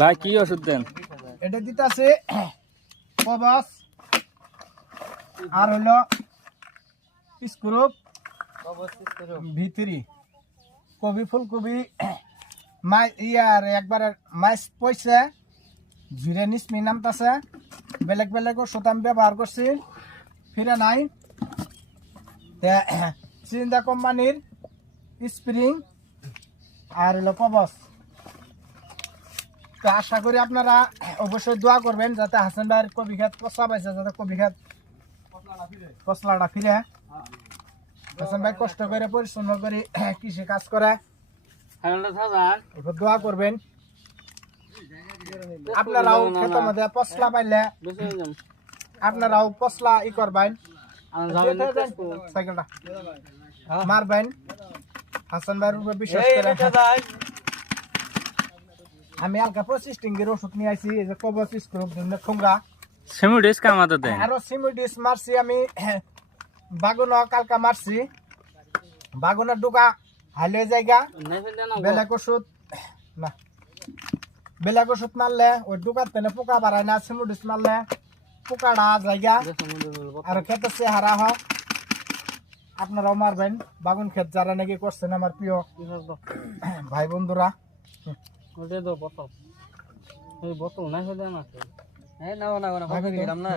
ভাই কি ওষুধ দেন? এটা দিতেছে কবাস আর হলো স্ক্রুপ ভিতরি কবি ফুলকপি ইয়ার একবারে মাছ পয়সা ঝুরে নিসমি নামতাছে বেলেগ বেলেগ ওষুধ আমি ব্যবহার করছি ফিরে নাই চিন্তা কোম্পানির স্প্রিং আর হলো কবচ। তো আশা করি আপনারা অবশ্যই দোয়া করবেন যাতে হাসান ভাইয়ের কবি খাত পচলা পাইছে যাতে কবি খাত পচলাটা ফিরে। হাসান ভাই কষ্ট করে পরিশ্রম করে কৃষি কাজ করে, দোয়া করবেন। আপনারাও খেতের মধ্যে পচলা পাইলে আপনারাও পচলা করবেন, সাইকেলটা মারবেন। হাসান ভাইয়ের উপরে বিশ্বাস করে আমি হালকা 25 টিঙ্গির ওষুধ নিয়ে আইছি, এই যে কবচ স্ক্রুপ ঠুংরা সিমুডিস কামাতে দেন। আরো সিমুডিস মারছি আমি বাগুন কালকা মারছি, বাগুনের ডুকা হাইলে জায়গা বেলেগ ওষুধ না, বেলেগ ওষুধ মারলে ওই ডুকার তেনে পোকা বাড়ায় না, সিমুডিস মারলে পোকাটা জায়গা আর খেতে চেহারা হয়। আপনারাও মারবেন বাগুন ক্ষেত যারা নাকি করছেন আমার প্রিয় ভাই বন্ধুরা। বোতল নাই হলে না, না না না